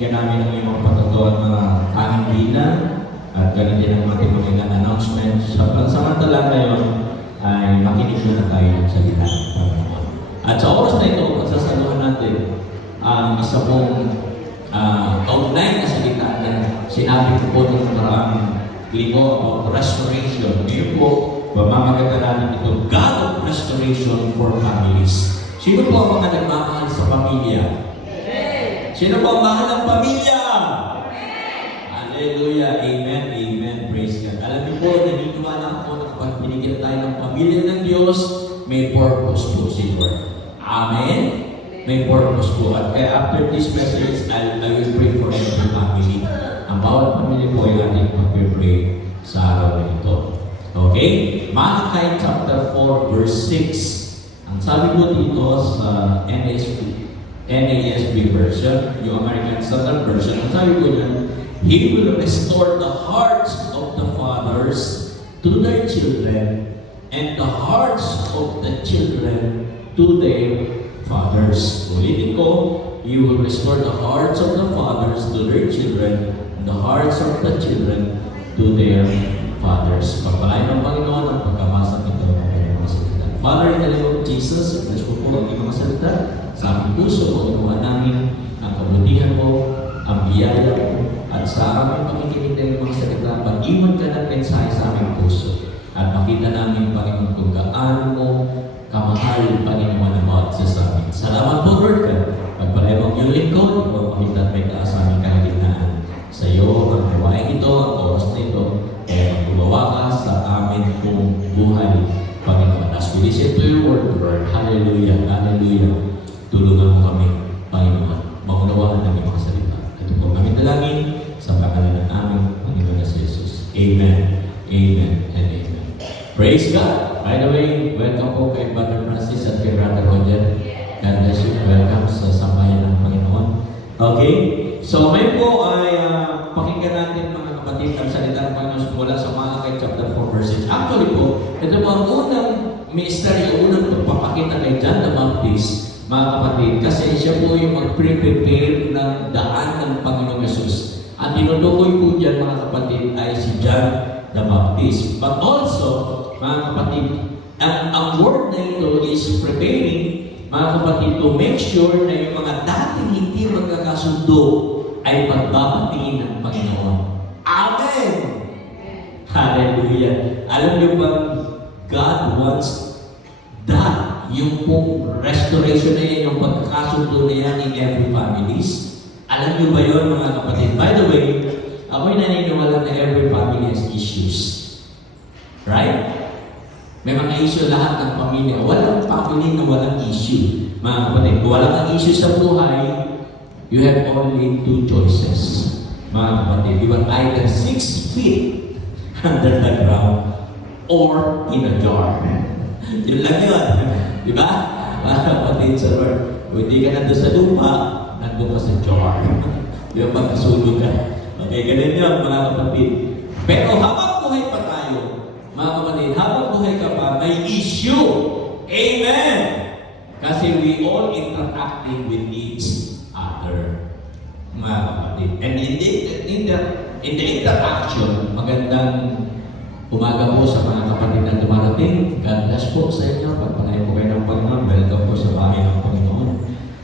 pakinggan namin ang iyong patatuan mga aming bina at ganun din ang ating mga announcement. Samantala ngayon ay makinig na tayo ng salita ng Panginoon. At sa oras na ito, pagsasaluhan natin ang isa pong kaugnay na salita na sinabi ko po ng maraming linggo about restoration. Ngayon po, mamamagandaan ito, God of Restoration for Families. Sino po ang mga nagmamahal sa pamilya? Sino po ang mahal ng pamilya? Hallelujah. Amen. Amen. Praise God. Alam niyo po, naniniwala ako na kapag binigyan tayo ng pamilya ng Diyos, may purpose po si Lord. Amen. May purpose po. At kaya after this message, I will pray for every family. Ang bawat pamilya po ay ating mag-pray sa araw na ito. Okay? Malachi chapter 4 verse 6. Ang sabi po dito sa NASB version, yung American Standard Version, ang sabi po dyan, He will restore the hearts of the fathers to their children and the hearts of the children to their fathers. Ulitin ko, He will restore the hearts of the fathers to their children and the hearts of the children to their fathers. Pagpalain ng Panginoon ang pagkamasa nito ng kanyang mga salita. Father, in the name of Jesus, bless po ang iyong mga salita. Sa aming puso, pagkawa namin ang kabutihan mo, ang biyaya mo, at sa aming pakikinig ng mga salita, pag-iwan ka ng mensahe sa aming puso. At makita namin, Panginoon, kung gaano mo kamahal, Panginoon, ang bawat sa amin. Salamat po, Lord, pagpalain mo ang iyong lingkod, ikaw makita at may taas sa aming kahalitaan. Sa iyo, ang gawain ito, ang oras na ito, kaya magbubawa ka sa amin kong buhay, Panginoon. As we listen to your word, Lord, hallelujah, hallelujah. Tulungan mo kami, Panginoon, maunawaan ng mga salita. Ito po kami dalangin sa pangalan ng aming Panginoon na si Jesus. Amen, amen, and amen. Praise God! By the way, welcome po kay Brother Francis at kay Brother Roger. God bless you. Welcome sa sambayan ng Panginoon. Okay? So, may po ay pakinggan natin mga kapatid ang salita ng Panginoon mula sa Malachi chapter 4 verses. Actually po, ito po ang unang ministry, ang unang pagpapakita kay John the Baptist, mga kapatid, kasi siya po yung mag-prepare ng daan ng Panginoong Jesus. At tinutukoy po dyan, mga kapatid, ay si John the Baptist. But also, mga kapatid, ang word na ito is preparing, mga kapatid, to make sure na yung mga dating hindi magkakasundo ay pagbabatiin ng Panginoon. Amen! Hallelujah! Alam niyo ba, God wants that. Yung pong restoration na yan, yung pagkakasundo na yan in every families. Alam niyo ba yun, mga kapatid? By the way, ako'y naniniwala na every family has issues. Right? May mga issue lahat ng pamilya. Walang family na walang issue. Mga kapatid, kung walang ang issue sa buhay, you have only two choices. Mga kapatid, you are either 6 feet under the ground or in a jar. Yun lang yun. Di ba? Mga kapatid sa Lord, kung hindi ka nandun sa lupa, nandun ka sa jar. Yung pagkasulog ka. Okay, ganun yun, mga kapatid. Pero habang buhay pa tayo, mga kapatid, habang buhay ka pa, may issue. Amen! Kasi we all interacting with each other, mga kapatid. And in the interaction, magandang umaga po sa mga kapatid na dumarating. God bless po sa inyo. Pagpanayin po kayo ng Panginoon. Welcome po sa bahay ng Panginoon.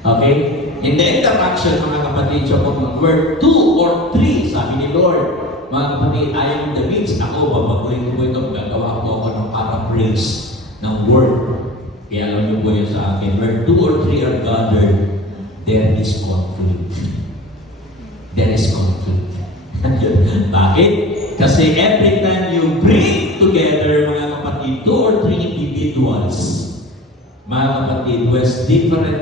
Okay? In the interaction, mga kapatid, siya po, where 2 or 3, sabi ni Lord, mga kapatid, I am in the midst. Ako, babaguhin ko po ito. Gagawa po ako ng paraphrase ng word. Kaya alam niyo po yun sa akin. Where 2 or 3 are gathered, there is conflict. There is conflict. Bakit? Kasi every time you bring together, mga kapatid, 2 or 3 individuals, mga kapatid, with different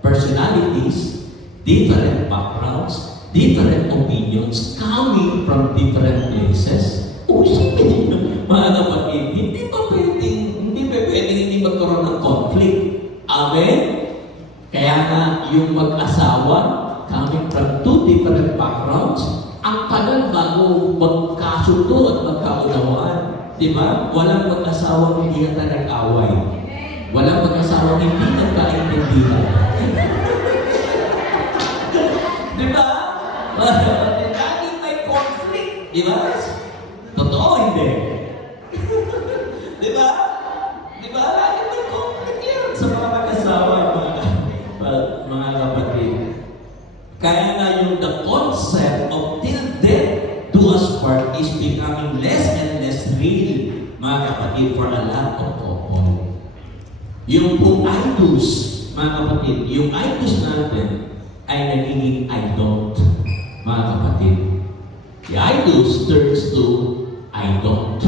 personalities, different backgrounds, different opinions, coming from different places, usipin nyo, mga kapatid, hindi pa pwedeng hindi magkaroon ng conflict. Amen? Kaya nga, yung mag-asawa, coming from 2 different backgrounds, ang tagal bago magkasundo at magkaunawaan. Diba? Walang mag-asawa hindi na nag-away. Walang mag-asawa hindi nagkaintindihan. Diba? Mga kapatid, laging may conflict. Di ba? Totoo, hindi. Di ba? Di ba? Laging may conflict yan sa mga mag-asawa, mga kapatid. Kaya nga yung the concept of till death do us part is becoming less and less real, mga kapatid, for a lot of couple. Yung pong idols, mga kapatid, yung idols natin ay nagiging I don't, mga kapatid. The idols turns to I don't.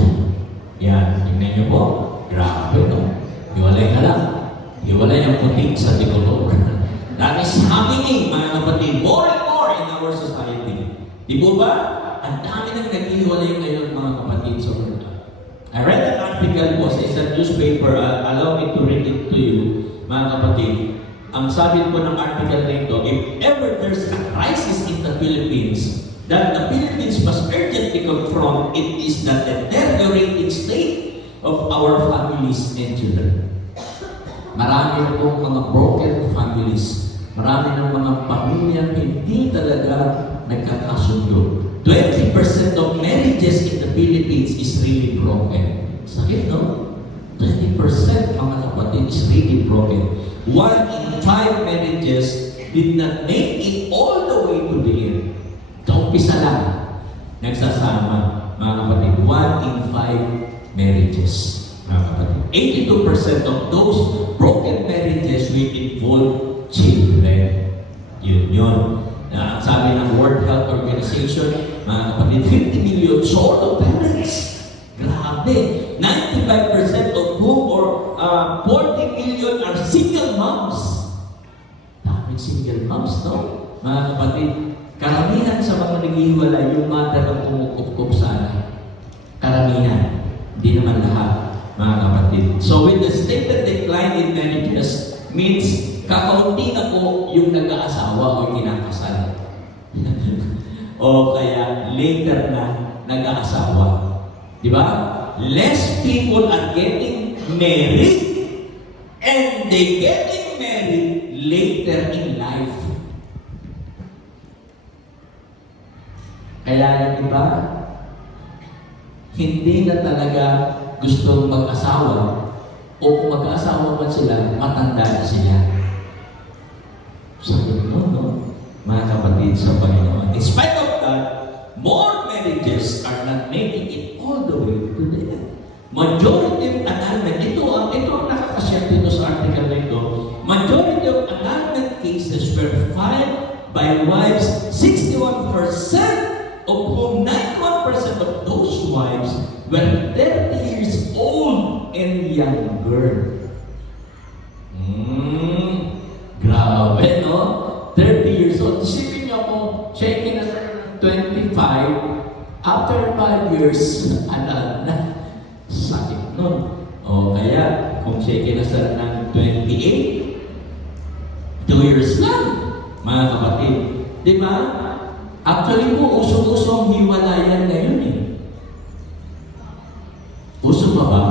Yan, tingnan niyo po. Grabe, no? Hiwalay ka lang. Hiwalay ang puting sa tikolog. That is happening, mga kapatid, more and more in our society. Di po ba? Ang dami nang naghihiwalay ngayon, mga kapatid, sa world. I read an article po sa isang newspaper. Allow me to read it to you, mga kapatid. Ang sabi po ng article na ito, if ever there's a crisis in the Philippines, that the Philippines must urgently confront, it is the deteriorating state of our families and children. Marami na pong mga broken families. Marami ng mga pamilyang hindi talaga nagkakasundo. 20% of marriages in the Philippines is really broken. Sakit, no? 20% mga kapatid is really broken. 1 in 5 marriages did not make it all the way to the end. Kaumpisa lang, nagsasama, mga kapatid. 1 in 5 marriages, mga kapatid. 82% of those broken marriages will involve children. Yun. Ang sabi ng World Health Organization, mga kapatid, 50 million solo parents. Grabe. 95% of whom or 40 million are single moms. Daming single moms, no? Mga kapatid, karamihan sa mga naghihiwalay, yung mother ang kumukup sa anak. Karamihan. Hindi naman lahat, mga kapatid. So with the stated decline in marriages means kakaunti na po yung nag-aasawa o kinakasal. O kaya later na nag-aasawa. Di ba? Less people are getting married and they getting married later in life. Kaya di ba? Hindi na talaga gustong mag-asawa o kung mag-asawa man sila, matanda na sila. So, no? Mga kapatid sa Panginoon. In spite of that, more marriages are not making it all the way to the end. Majority of annulment, ito ang nakakashare dito sa article na ito, majority of annulment cases were filed by wives, 61% of whom 91% of those wives were 30 years old and younger. Grabe, no? 30 years old. Isipin niyo kung checking na 25, after 5 years, na. Sakit nun. O kaya, kung checking na sa ng 28, 2 years lang, mga kapatid. Di ba? Actually po, usong-usong hiwalayan ngayon eh. Uso pa ba?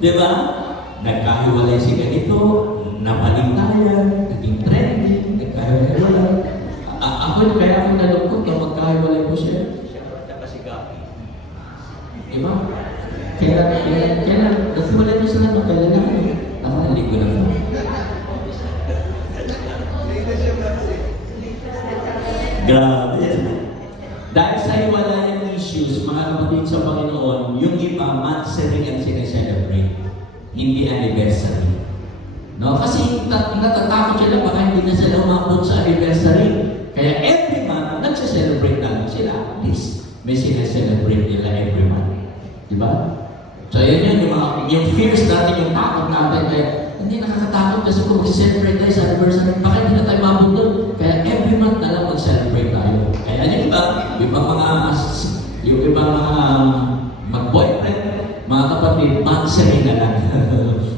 Di ba? Nagkahiwalay si ganito, napalintayan, naging trending, nagkahiwalay. Kaya ako nalungkot na magkahiwalay po siya. Siya pa si Gabi. Di ba? Kaya naghiwalay niya sila ng kailan na. Tama, naligo na po. Grabe. Dahil sa hiwalayan issues, mga kapatid sa Panginoon, yung iba, monthsary ang sineselebrate. Hindi anniversary. No? Kasi natatakot sila baka hindi na sila umabot sa anniversary. Kaya every month, nagsiselebrate namin sila. At least, may sineselebrate nila every month. Diba? So, yun yung fears natin, yung takot natin. Kaya, hindi nakakatakot kasi kung mag-celebrate tayo sa anniversary, baka hindi na tayo mabot doon. Kaya every month na lang mag-celebrate tayo. Kaya yung iba mga mag-boyfriend, mga kapatid, monthsary na lang.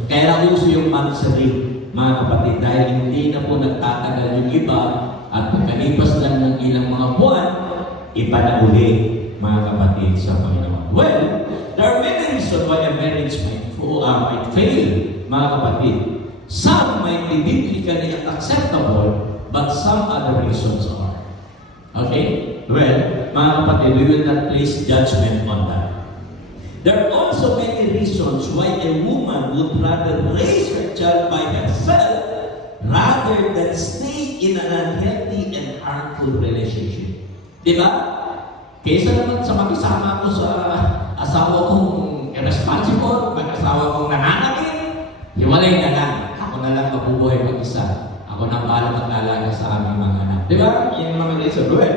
Kaya uso yung monthsary, mga kapatid, dahil hindi na po nagtatagal yung iba at pagkalipas lang ng ilang mga buwan, iba na uli, mga kapatid sa Panginoon. Well, there are many reasons why a marriage might fail, mga kapatid. Some might be biblically acceptable, but some other reasons are. Okay? Well, mga kapatid, we will not place judgment on that. There are also many reasons why a woman would rather raise her child by herself rather than stay in an unhealthy and harmful relationship. Di ba? Kaysa naman sa makisama ko sa asawa kong irresponsible, mag-asawa kong nananakit, hiwalay na lang. Ako na lang mabubuhay mag-isa. Ako na bahala mag-alaga sa aming mga anak. Di ba? Yan yung mga reason. Well,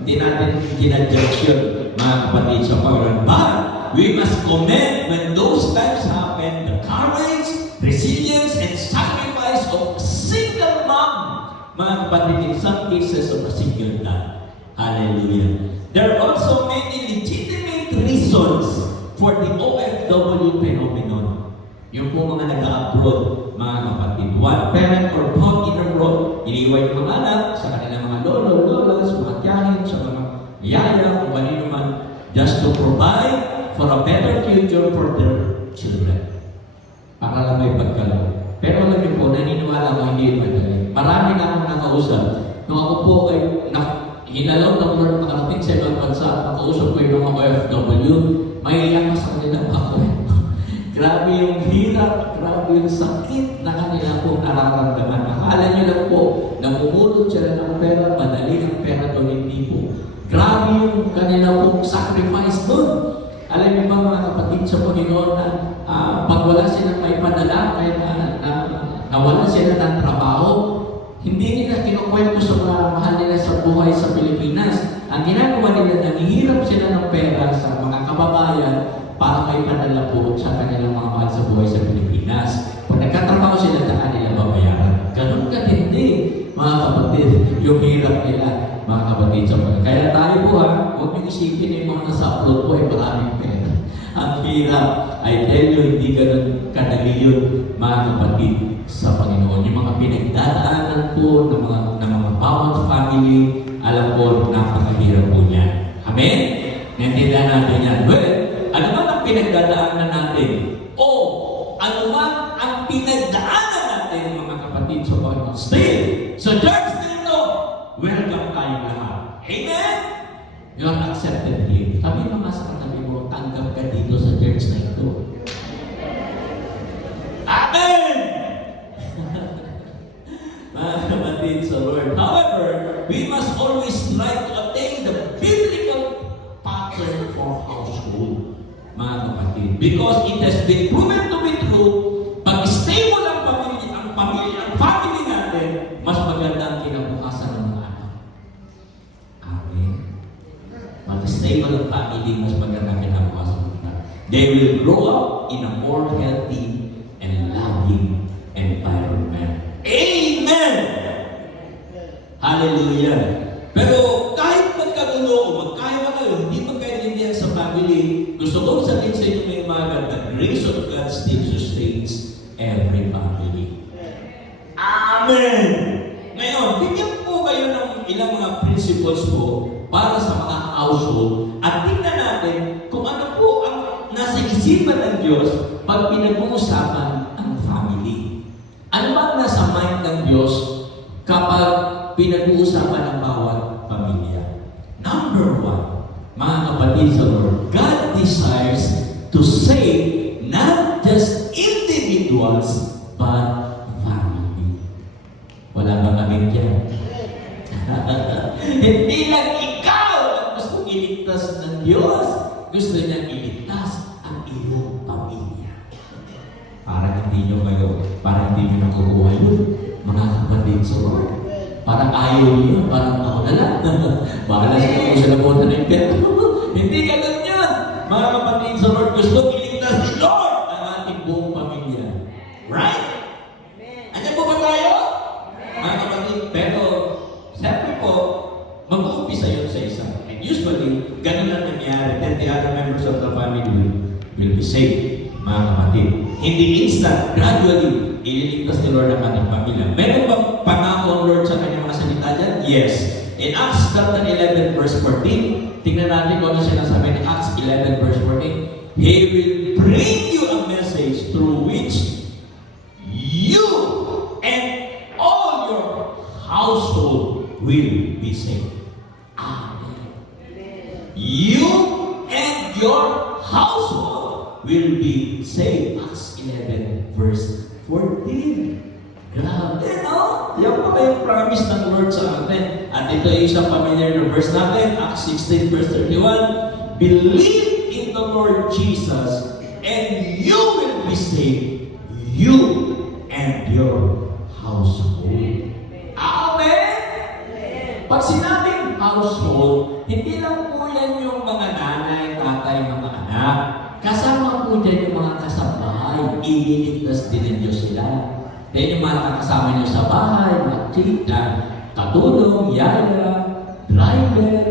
hindi natin ginadjudge yun, mga kapatid sa Panginoon. But, we must commend when those times happen, the courage, resilience, and sacrifice of a single mom. Mga kapatid, in some cases of a single dad. Hallelujah. There are also many legitimate reasons for the OFW phenomenon. Yung po mga nag-abroad, mga kapatid. One parent or both in abroad, iniwan yung mga anak sa kanilang mga lolo, lolas, mga tiyahin, sa mga yaya, kung kanino man, just to provide for a better future for their children. Para lang may pagkalo. Pero alam niyo po, naniniwala ko hindi yun madali. Marami na akong nakausap. Nung ako po ay hinalaw ng Lord makarating sa ibang bansa, nakausap ko yung mga OFW, may iyak sa kanilang ako. Grabe yung hirap, grabe yung sakit na kanila po nararamdaman. Akala niyo lang po, namumulot sila ng pera, madali ng pera doon, hindi po. Grabe yung kanila pong sacrifice doon. Alam niyo ba mga kapatid sa Panginoon na pag wala silang may padala, kahit nawala sila ng trabaho, hindi nila kinukwento sa mga mahal nila sa buhay sa Pilipinas. Ang ginagawa nila, nanghihirap sila ng pera sa mga kababayan para may padala po sa kanilang mga mahal sa buhay sa Pilipinas. Kung nagkatrabaho sila, saka nila babayaran. Ganun katindi, mga kapatid, yung hirap nila, mga kapatid sa Panginoon. Kaya tayo po huwag niyo isipin yung mga nasa upload po ay maraming pera. Ang hirap, I tell you, hindi ganun kadali yun, mga kapatid sa Panginoon. Yung mga pinagdadaanan po ng mga bawat family, alam po, napakahirap po niyan. Amen? Naintindihan natin yan. Well, ano man ang pinagdadaanan natin? O, ano man ang pinagdaanan natin, mga kapatid sa Panginoon? Still, so church dito, welcome tayo lahat. Amen? You are accepted here. Sabi mga sa katabi mo, tanggap ka dito sa church na ito. Amen! Mga kapatid sa Lord. However, we must always try to attain the biblical pattern for household. Mga kapatid. Because it has been proven to be true, pag stable ang family natin, mas maganda ang kinabukasan ng mga anak. Amen. Pag stable ang family, mas maganda ang kinabukasan ng mga anak. They will grow up in a more healthy and loving environment. Amen! Hallelujah! Pero kahit magkagulo o magkaya kayo, hindi magkaintindihan sa family, gusto ko sabihin sa inyo may mga the grace of God still sustains every family. Amen! Ngayon, bigyan po kayo ng ilang mga principles po para sa mga household at tingnan natin kung ano po ang nasa isipan ng Diyos pag pinag-uusapan ang family. Ano ba nasa mind ng Diyos kapag pinag-uusapan ang bawat pamilya? Number one, mga kapatid sa Lord, God desires to save not just individuals, but family. Wala bang amin dyan? Hindi lang ikaw ang gusto iligtas ng Diyos. Gusto niya iligtas ang iyong pamilya. Parang hindi nyo nakukuha yun, mga kapatid sa Lord. Parang ayaw niyo, parang ako na lang. Baka sa kung sa labutan ng pera. Hindi ganun yun. Mga kapatid sa Lord, gusto iligtas ni Lord ang ating buong pamilya. Right? Andiyan po ba tayo? Mga kapatid, pero siyempre po, mag-uumpisa yun sa isa. And usually, ganun lang nangyari. Then the other members of the family will be saved. Mga kapatid. Hindi instant, gradually, ililigtas ni Lord ang ating pamilya. Meron bang pangako ang Lord sa kanyang mga salita dyan? Yes. In Acts chapter 11 verse 14, tingnan natin kung ano sinasabi ni Acts 11 verse 14. He will bring you a message through which you and all your household will be saved. Amen. You and your household will be saved. Acts 11 verse 14. Grabe, no? Yan pa yung promise ng Lord sa atin. At ito ay isang familiar na verse natin, Acts 16 verse 31. Believe in the Lord Jesus and you will be saved, you and your household. Amen? Pag sinabing household, hindi lang po yan yung mga nanay, tatay, mga anak. Kasama po dyan yung mga kasambahay. Ililigtas din ng Diyos sila. Then yung mga kasama niyo sa bahay, mga tita, katulong, yaya, driver,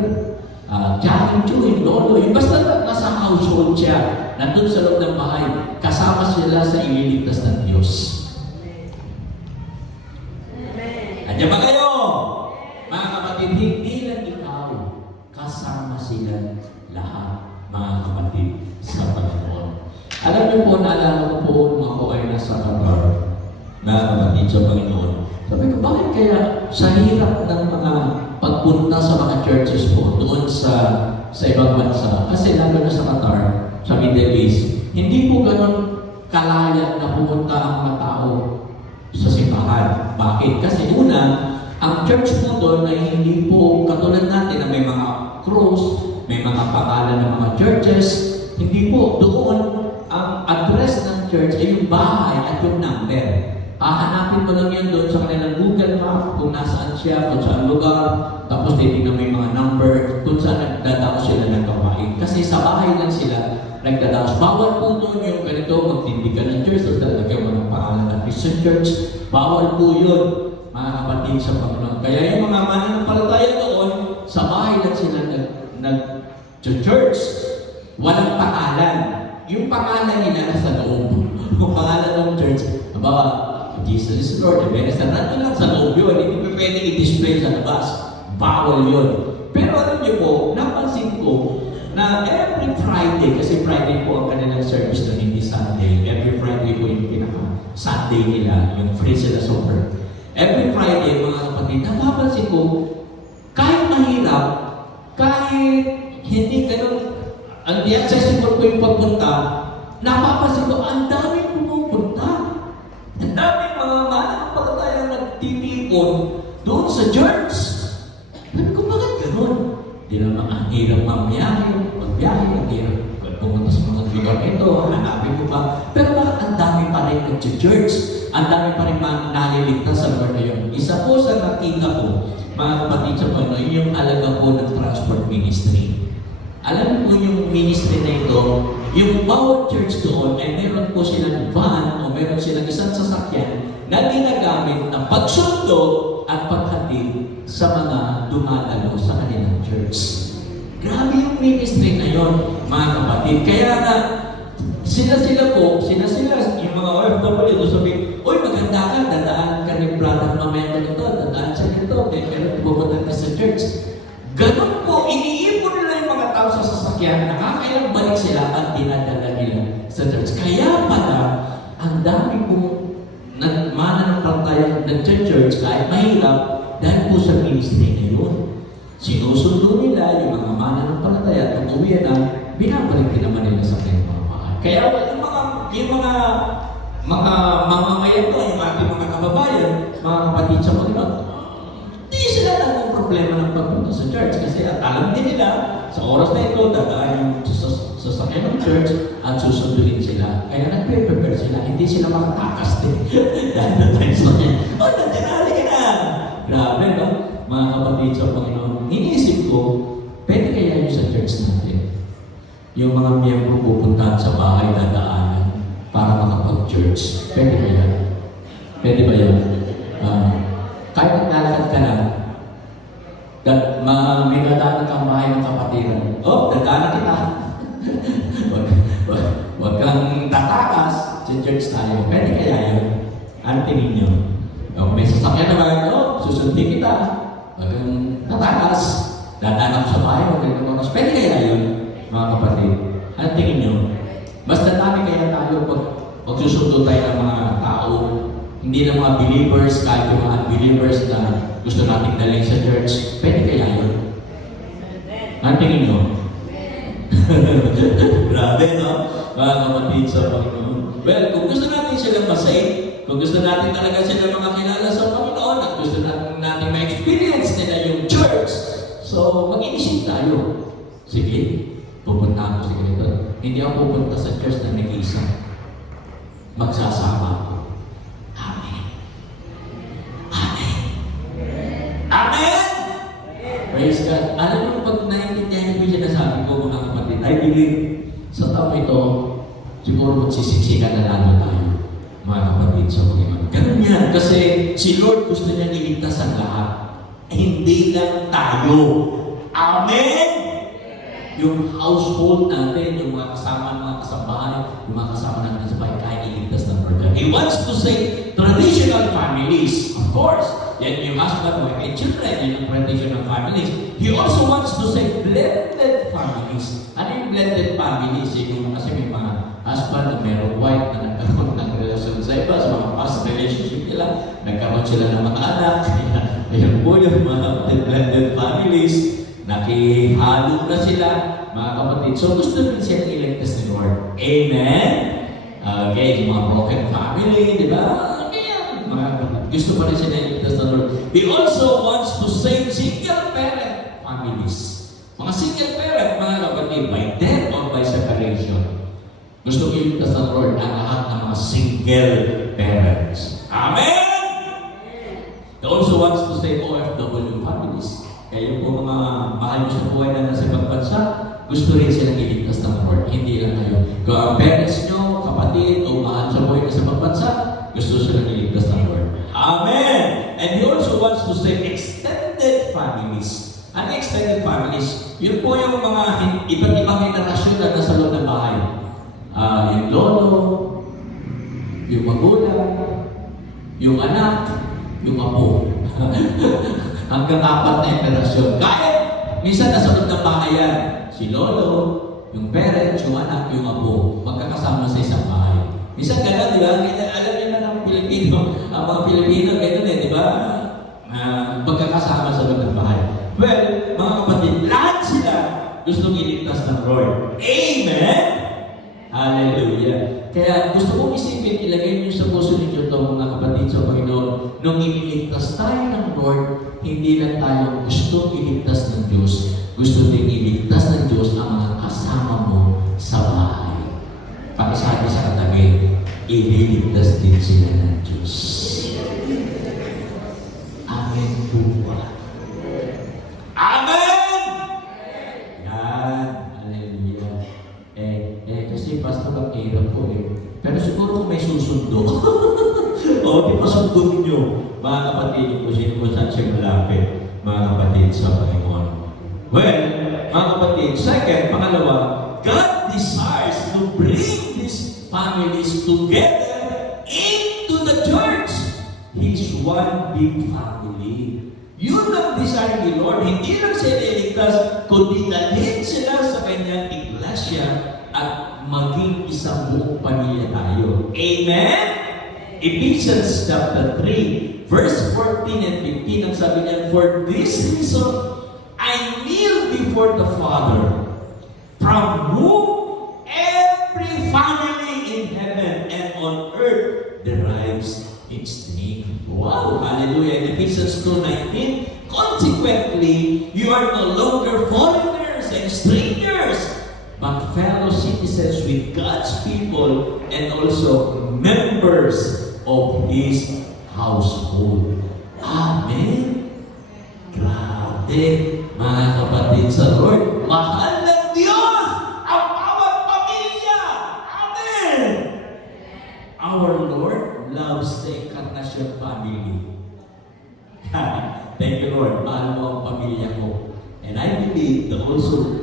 Johnny, Chewy, Lolo, yung basta nasa household siya, nandun sa loob ng bahay, kasama sila sa ililigtas ng Diyos. Andiyan ba kayo? Mga kapatid, hindi lang ikaw, kasama sila lahat, mga kapatid, sa Panginoon. Alam niyo po, naalala ko po, nung ako ay nasa Qatar, mga kapatid sa Panginoon. Sabi ko, bakit kaya sa hirap ng mga pagpunta sa mga churches po doon sa ibang bansa, kasi lalo na sa Qatar, sa Middle East, hindi po ganun kalaya na pumunta ang mga tao sa simbahan. Bakit? Kasi una, ang church po doon ay hindi po katulad natin na may mga cross, may mga pangalan ng mga churches. Hindi po doon ang address ng church ay yung bahay at yung number. Hahanapin mo lang yan doon sa kanilang Google Map kung nasaan siya, kung saan lugar, tapos titignan mo yung mga number, kung saan nagdadaos sila ng gawain. Kasi sa bahay lang sila nagdadaos. Bawal po doon yung ganito, magtindig ka ng church, o talagang mga pangalan ng Christian church. Bawal po yun, mga kapatid sa Panginoon. Kaya yung mga mananampalataya doon, sa bahay lang sila nag-church. Walang pangalan. Yung pangalan nila sa loob. Yung pangalan ng church, halimbawa, Jesus is Lord, Ebenezer, nandun lang sa loob yun. Hindi pa pwede i-display sa labas. Bawal yun. Pero alam niyo po, napansin ko na every Friday, kasi Friday po ang kanilang service na hindi Sunday. Every Friday po yung pinaka-Sunday nila, yung free sila super. Every Friday, mga kapatid, napapansin ko, kahit mahirap, kahit hindi ganun, ang accessible po yung pagpunta, napapansin ko, ang daming pumupunta. Ang daming mga mananampalataya nagtitipon doon sa church. Sabi ko, bakit ganun? Di naman ang hirap mamayahe, pagbiyahe, ang hirap pumunta sa mga lugar ito, hanapin ko pa. Pero bakit ang dami pa rin nag-church? Ang dami pa rin naliligtas sa lugar na yun. Isa po sa nakita ko, mga kapatid sa Panginoon, yung alaga po ng transport ministry. Alam mo yung ministry na ito, yung bawat church doon ay meron po silang van o meron silang isang sasakyan na ginagamit ng pagsundo at paghatid sa mga dumadalo sa kanilang church. Grabe yung ministry na yon, mga kapatid. Kaya na sila yung mga OFW doon sabi, uy, maganda ka, dadaan ka ng product mamaya nito, dadaan siya nito, pero pupunta ka sa church. Ganun po, iniipon nila yung mga tao sa sasakyan, nakakailang balik sila at dinadala nila sa church. Kaya pala, ang dami pong mananampalataya ng church kahit mahirap dahil po sa ministry na yun. Sinusundo nila yung mga mananampalataya at kung uwi na, binabalik din naman nila sa kanyang mga bahay. Kaya yung mga mamamayan ko, yung ating mga kababayan, mga kapatid sa Panginoon, hindi sila lang problema ng pagpunta sa church kasi alam din nila sa oras na ito dadaan yung sasakyan ng church at susunduin sila. Kaya nagpe-prepare sila, hindi sila makatakas din. Dahil na tayo sa kanya, nandiyan na, halika na! Grabe, no? Mga kapatid sa Panginoon, iniisip ko, pwede kaya yun sa church natin. Yung mga miyembro pupuntahan sa bahay dadaanan para makapag-church. Pwede kaya? Pwede ba yun? Kahit naglalakad ka lang, may dadaanan kang bahay ng kapatiran. Oh, dadaanan kita. Huwag kang tatakas sa church tayo. Pwede kaya yun? Ano tingin nyo? May sasakyan naman, susundin kita. Huwag kang tatakas. Dadaanan sa bahay, huwag kang tatakas. Pwede kaya yun, mga kapatid? Ano tingin nyo? Mas dadami kaya tayo pag susundo tayo ng mga tao, hindi ng mga believers, kahit yung mga unbelievers na gusto nating dalhin sa church, pwede kaya yun? Ang tingin nyo? Grabe, no? Mga kapatid sa Panginoon. Well, kung gusto natin silang masay, kung gusto natin talaga sila makakilala sa Panginoon, at gusto natin ma-experience nila yung church, so mag-inisip tayo. Sige, pupunta ako sa ganito. Hindi ako pupunta sa church na nag-iisa. Magsasama ako. Amen. Amen. Amen! Praise God. Alam mo, pag naiintindihan niyo po yung sinasabi ko, mga kapatid, I believe sa taon ito, siguro magsisiksikan na lalo tayo, mga kapatid sa Panginoon. Ganun yan. Kasi si Lord gusto niya iligtas ang lahat. Hindi lang tayo. Amen! Yung household natin, yung mga kasambahay, yung mga kasama natin sa bahay, kaya iligtas ng Lord. He wants to say traditional families. Of course, yan yung husband, wife, and children, yun yung traditional families. He also wants to say blended families. Ano yung blended families? Yung kasi may mga husband na mayroong wife na nagkaroon ng relasyon sa iba, sa mga past relationship nila, nagkaroon sila ng mga anak. Ayan po yung mga blended families. Nakihalo na sila, mga kapatid. So gusto rin siya iligtas ni Lord. Amen? Okay, yung mga broken family, di ba? Ayan, mga kapatid. Gusto pa rin siya iligtas ni Lord. He also wants to save single parent families. Mga single parent, mga kapatid, by death or by separation. Gusto iligtas ng Lord ang lahat ng mga single parents. Amen! He also wants to save OFW families. Kaya po mga mahal nyo sa buhay na nasa ibang bansa, gusto rin silang iligtas ng Lord. Hindi lang kayo. Kung ang parents nyo, kapatid, o mahal sa buhay na sa ibang bansa, gusto silang iligtas ng Lord. Amen! And He also wants to save extended families. Ano extended families? Yun po yung mga iba't ibang henerasyon na nasa loob ng bahay. Yung lolo, yung magulang, yung anak, yung apo. Hanggang 4 na henerasyon. Kahit minsan nasa loob ng bahay yan. Si lolo, yung parents, yung anak, yung apo. Magkakasama sa isang bahay. Minsan gano'n, di ba? Alam niyo na ng Pilipino. Ang mga Pilipino, gano'n di ba? Magkakasama sa loob ng bahay. Well, mga kapatid, lahat sila gustong iligtas ng Lord. Amen? Hallelujah. Kaya gusto kong isipin, ilagay niyo sa puso ninyo ito, mga kapatid sa Panginoon, nung iniligtas tayo ng Lord, hindi lang tayo gusto iligtas ng Diyos, gusto din iligtas ng Diyos ang mga kasama mo sa bahay. Pakisabi sa katabi, ililigtas din sila ng Diyos. Amen po ba? Amen! Yan. Hallelujah. Kasi pastor ang hirap po eh. Pero siguro kung may susundo, o di pa sundin nyo, mga kapatid, kung sino po saan siya malapit, mga kapatid sa Panginoon. Well, mga kapatid, second, pangalawa, God desires to bring these families together into the church. He's one big family. Yun ang desire ni Lord. Hindi lang sila iligtas, kundi dalhin sila sa kanyang iglesia at maging isang buong pamilya tayo. Amen? Ephesians chapter 3, verse 14 and 15, ang sabi niya, for this reason, I kneel before the Father, from whom every family in heaven and on earth derives its name. Wow! Hallelujah! In Ephesians 2:19, consequently, you are no longer foreigners and strangers, but fellow citizens with God's people and also members of His household. Amen? Grabe, mga kapatid sa Lord. Mahal ng Diyos ang bawat pamilya. Amen! Our Lord loves the Encarnacion family. Thank you, Lord. Mahal mo ang pamilya ko. And I believe that also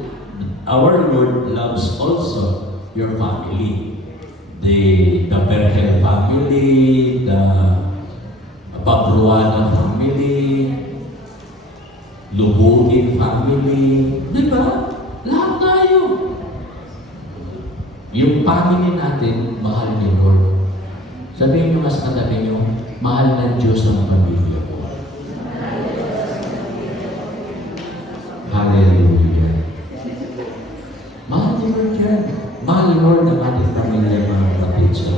our Lord loves also your family. The Berhel family, the Pabruana family, Lubugin family. Di ba? Lahat tayo. Yung family natin, mahal ni Lord. Sabihin nyo mas katabi nyo, mahal ng Diyos ang pamilya ko. Hallelujah. yan. Mahal Lord ang ating pamilya, mga kapatid. So,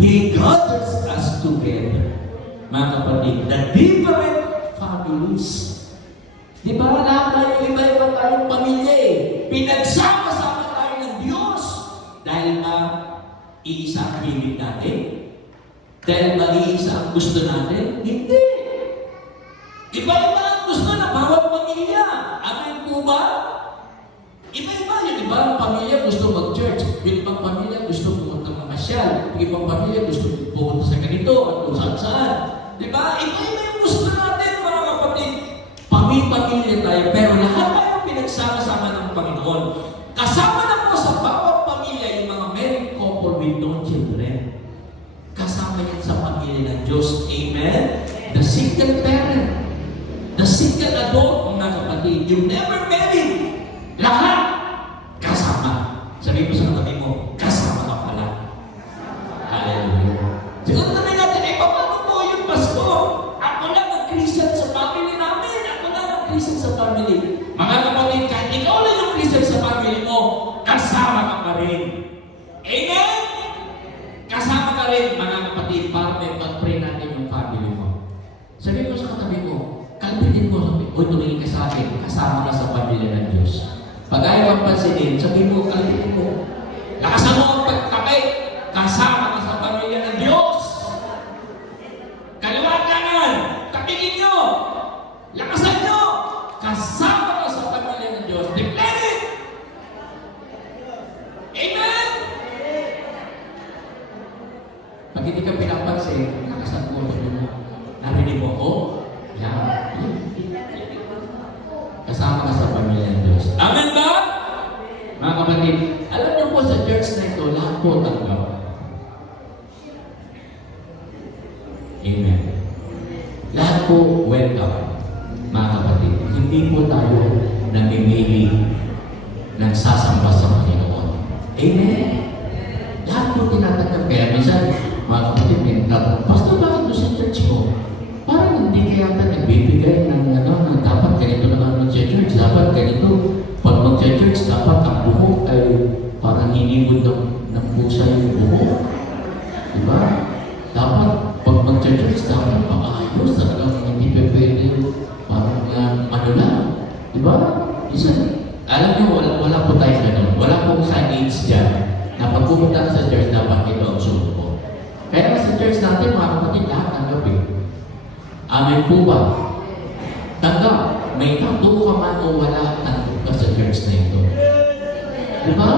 He gathers us together, mga kapatid, the different families. Di ba? Lahat tayo, iba-iba tayong pamilya eh. Pinagsama-sama tayo ng Diyos. Dahil iisa ang hilig natin? Dahil ba iisa ang gusto natin? Hindi. Iba-iba ang gusto ng bawat pamilya. Amen po ba? Iba-iba yun. Iba ang pamilya gusto mag-church. Yung ibang pamilya gusto pumunta mamasyal. Yung ibang pamilya gusto pumunta sa ganito at kung saan-saan. Di ba? Iba-iba yung gusto natin, mga kapatid. Pamilya tayo, pero lahat tayo pinagsama-sama ng Panginoon. Kasama na po sa bawat pamilya yung mga married couple with no children. Kasama yan sa pamilya ng Diyos. Amen? The single parent, the single adult, mga kapatid, you never married. Lahat kasama. Sabi mo sa katabi mo, kasama ka pala. Hallelujah. Siguro namin natin, paano po yung pastor? Ako lang ang Christian sa family namin. Ako lang ang Christian sa family. Mga kapatid, kahit ikaw lang yung Christian sa family mo, kasama ka pa rin. Amen? Kasama ka rin, mga kapatid, para may pag-pray natin yung family mo. Sabi mo sa katabi mo, kalpitin mo, sabi, o tumingin ka sa akin, kasama ka sa pamilya ng Diyos. Pag ayaw ang pansinin, sabi mo, kalpitin mo, lakasan mo ang pagkakay, kasama ka sa pamilya ng Diyos. Kaliwa kanan, kapigin nyo, lakasan nyo, kasama ka sa pamilya ng Diyos. Declare it! Amen? Pag hindi ka pinapansin, lakasan mo, sabi mo, narinig mo ako? Yan. Kasama ka sa pamilya ng Diyos. Amen ba? Mga kapatid, alam niyo po sa church na ito, lahat po tanggap. Amen. Lahat po welcome, mga kapatid. Hindi po tayo namimili ng sasamba sa Panginoon. Amen. Lahat po tinatanggap. Kaya minsan, mga kapatid, Pastor, bakit doon sa church ko? Parang hindi kaya nagbibigay ng dapat ganito naman mag-church. Dapat ganito. Pag mag-church, dapat ang buhok ay parang hinibod ng pusa yung buhok. Diba? Dapat pag mag-church, dapat maayos. Talagang hindi pwede. Parang ano lang. Diba? Isa, alam niyo, wala po tayo ganun. Wala pong signage dyan na pag pumunta ka sa church, dapat ito ang sunod mo. Kaya sa church natin, mga kapatid, lahat ng gabi. Amen po ba? Tanggap, may tattoo ka man o wala, tanggap ka sa church na ito. Diba?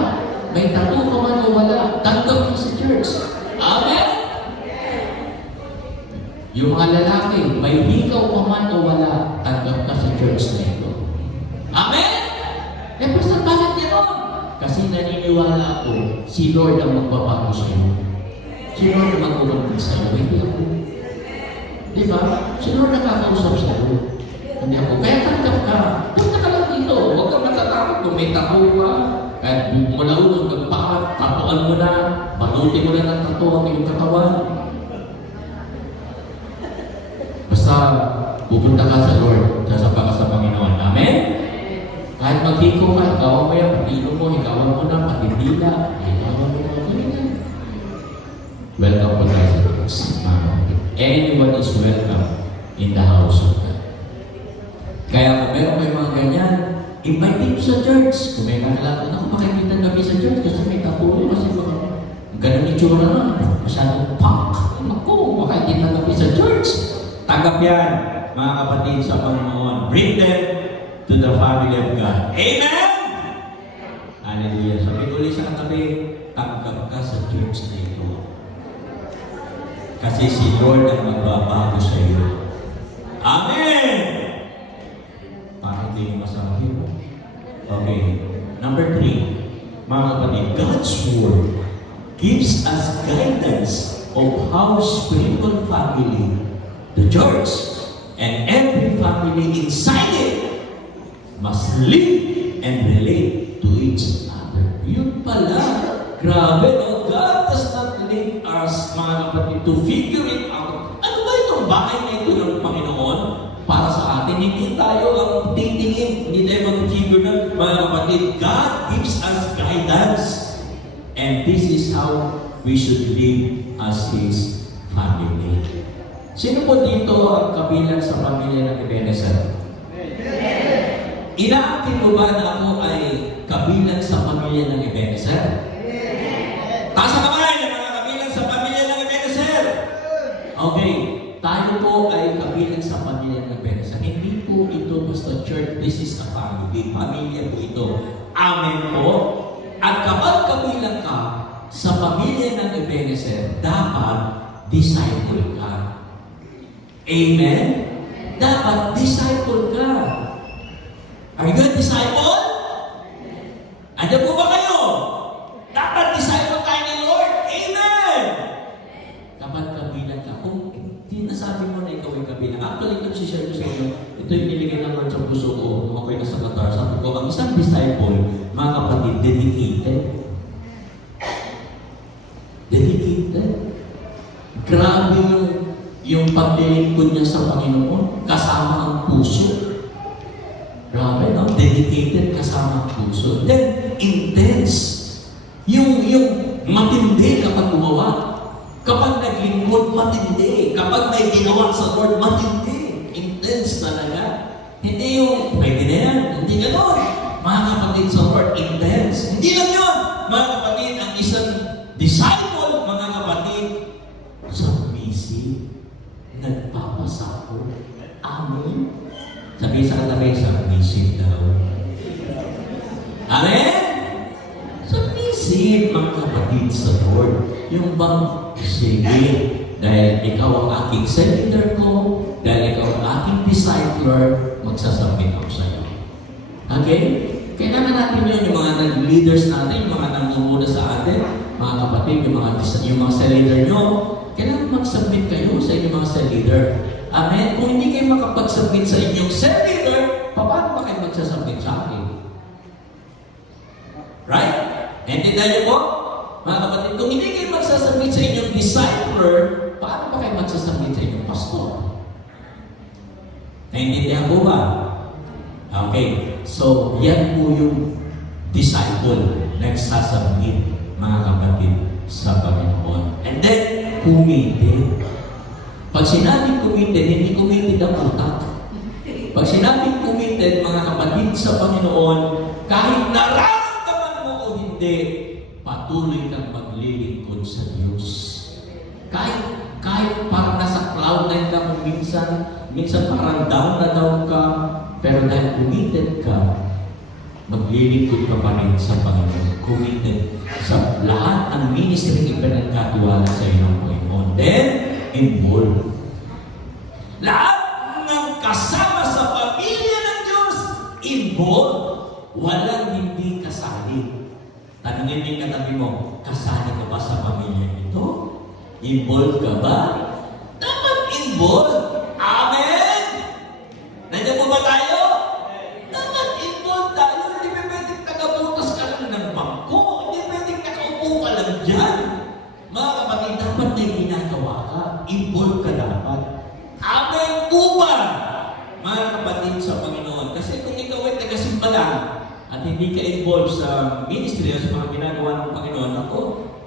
May tattoo ka man o wala, tanggap ka sa church. Amen? Yung mga lalaki, may hikaw ka man o wala, tanggap ka sa church na ito. Amen? Eh, basta bakit gano'n? Kasi naniniwala ako, si Lord ang magbabago sa iyo. Si Lord ang magbabago sa iyo, hindi ako. Diba? Si Lord nakakausap sa iyo. Hindi ako. Kaya tanggap ka. Punta ka lang dito. Huwag kang natatakot kung may tapo ka. Kahit mula unang nagpakat, tatuan mo na. Baluti mo na ng tato ang iyong katawan. Basta pupunta ka sa Lord. Sasapa ka sa Panginoon. Amen? Kahit maghiko ka, higawan mo yan, patilo mo, higawan mo na, patindila, higawan mo na, ganyan. Welcome po tayo sa Diyos. Anyone is welcome in the house of God. Kaya kung meron kayo mga ganyan, invite nyo sa church. Kung may kakilala, ako makikita kami sa church kasi may kapulo kasi mga ganun yung tsura na, masyadong punk. Naku, makikita kami sa church. Tanggap yan, mga kapatid sa Panginoon. Bring them to the family of God. Amen? Hallelujah. Sabi ko ulit sa katabi, tanggap ka sa church na ito. Kasi si Lord ang magbabago sa iyo. Amen! Bakit hindi mo masabi mo? Okay. Number 3, mga kapatid, God's Word gives us guidance of how spiritual family, the church, and every family inside it must live and relate to each other. Yun pala. Grabe, no? God does not leave us, mga kapatid, to figure it out. Ano ba itong bahay na ito ng Panginoon para sa atin? Hindi tayo ang titingin, hindi tayo mag-figure na, mga kapatid. God gives us guidance. And this is how we should live as His family. Sino po dito ang kabilang sa pamilya ng Ebenezer? Inaakin mo ba na ako ay kabilang sa pamilya ng Ebenezer? Taas ang kamay ng mga kabilang sa pamilya ng Ebenezer! Okay, tayo po ay kabilang sa pamilya ng Ebenezer. Hindi po ito basta church, this is a family. Pamilya po ito. Amen po. At kapag kabilang ka sa pamilya ng Ebenezer, dapat disciple ka. Amen? Dapat disciple ka. Are you a disciple? Andiyan po ba kayo? Dapat disciple tayo ni Lord. Amen! Kapag kabilang ka, kung hindi nasabi mo na ikaw ay kabilang, actually, ito si-share ko sa inyo, ito yung niligay ng Lord sa puso ko, nung ako'y nasa Qatar. Sabi ko, ang isang disciple, mga kapatid, dedicated. Dedicated. Grabe yung paglilingkod niya sa Panginoon, kasama ang puso. Grabe, no? Dedicated kasama ang puso. Then, intense. Yung matindi kapag gumawa. Kapag naglingkod, matindi. Kapag may ginawa sa Lord, matindi. Intense talaga. Hindi yung, pwede na yan. Hindi gano'n. Mga kapatid sa Lord, intense. Hindi lang yun. Mga kapatid, ang isang disciple, mga kapatid, submissive. Nagpapasako. Amen. Sabi sa katabi, submissive daw. Amen? Submissive, mga kapatid sa Lord. Yung bang, sige, dahil ikaw ang aking cell leader ko, dahil ikaw ang aking discipler, magsasubmit ako sa iyo. Okay? Kailangan natin yun, yung mga leaders natin, yung mga namumuna sa atin, mga kapatid, yung mga cell leader nyo, kailangan mag-submit kayo sa inyong mga cell leader. Amen? Kung hindi kayo makapag-submit sa inyong cell leader, paano ba kayo magsasubmit sa akin? Right? Naintindihan niyo po? Mga kapatid, kung hindi kayo magsasubmit sa inyong discipler, paano ba kayo magsasubmit sa inyong pastor? Naintindihan po ba? Okay. So, yan po yung disciple, nagsasubmit, mga kapatid, sa Panginoon. And then, committed. Pag sinabing committed, hindi committed ang utak. Pag sinabing committed, mga kapatid sa Panginoon, kahit nararamdaman mo o hindi, patuloy kang maglilingkod sa Diyos. Kahit parang nasa cloud nine ka kung minsan parang down na down ka, pero dahil committed ka, maglilingkod ka pa rin sa Panginoon. Committed sa lahat ng ministry na pinagkatiwala sa iyo ng Panginoon. Then, involved. Lahat ng kasama sa pamilya ng Diyos, involved. Walang hindi kasali. Tanungin mo yung katabi mo, kasali ka ba sa pamilya nito? Involved ka ba? Dapat involved. Amen! Nandiyan po ba tayo? Dapat involved tayo. Hindi ba pwedeng tagabutas ka lang ng bangko? Hindi pwedeng nakaupo ka lang dyan. Mga kapatid, dapat may ginagawa ka. Involved ka dapat. Amen po ba? Mga kapatid sa Panginoon. Kasi kung ikaw ay tagasimba lang at hindi ka involved sa ministry o sa mga ginagawa ng Panginoon, ako,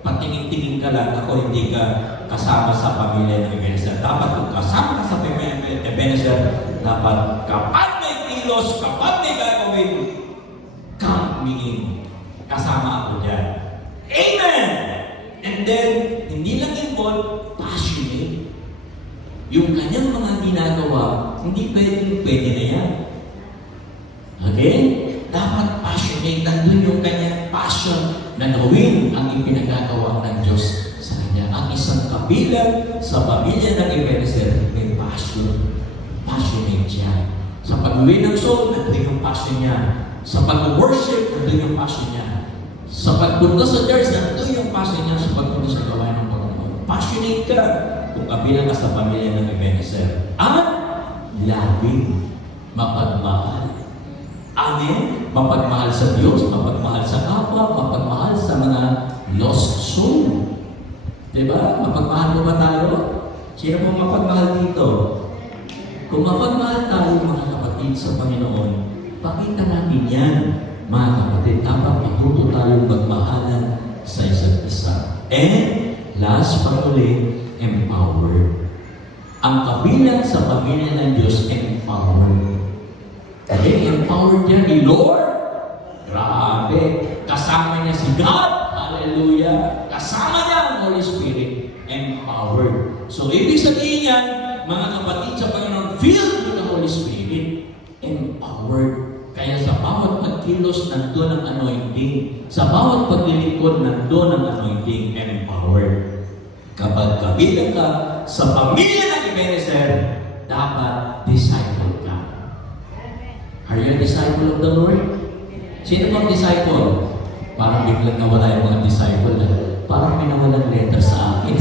patingin-tingin ka lang, ako hindi ka kasama sa pamilya ng Ebenezer. Dapat kung kasama ka sa pamilya ng Ebenezer, dapat kapag may kilos, kapag may gagawin, count me in. Kasama ako dyan. Amen! And then, hindi lang involved, passionate. Yung kanyang mga ginagawa, hindi pwede na yan. Okay? Dapat passionate. Nandun yung kanyang passion na gawin ang ipinagagawa ng Diyos sa kanya. Ang isang kabilang sa pamilya ng Ebenezer, may passion. Passionate siya. Sa pag-uwi ng soul, nandun yung passion niya. Sa pag-worship, nandun yung passion niya. Sa pagpunta sa church, nandun yung passion niya sa pagpunta sa gawain ng Panginoon. Passionate ka kung kabilang ka sa pamilya ng Ebenezer. At laging mapagmahal. Amen? Mapagmahal sa Diyos, mapagmahal sa kapwa, mapagmahal sa mga lost soul. Diba? Mapagmahal mo ba tayo? Sino po mapagmahal dito? Kung mapagmahal tayo, mga kapatid, sa Panginoon, pakita natin yan, mga kapatid. Dapat matuto tayong magmahalan sa isa't And last but uli, empowered. Ang kabilang sa pamilya ng Diyos, empowered. Okay, empowered yan ni Lord. Grabe. Kasama niya si God. Hallelujah. Kasama niya ang Holy Spirit. Empowered. So, ibig sabihin yan, mga kapatid sa Panginoon, filled with the Holy Spirit. Empowered. Kaya sa bawat pagkilos, nandun ang anointing. Sa bawat paglilingkod, nandun ang anointing. Empowered. Kapag kabilang ka sa pamilya ng Ebenezer, dapat disciple ka. Are you a disciple of the Lord? Sino bang disciple? Parang biglang nawala yung mga disciple. Parang may nawalang letter sa akin.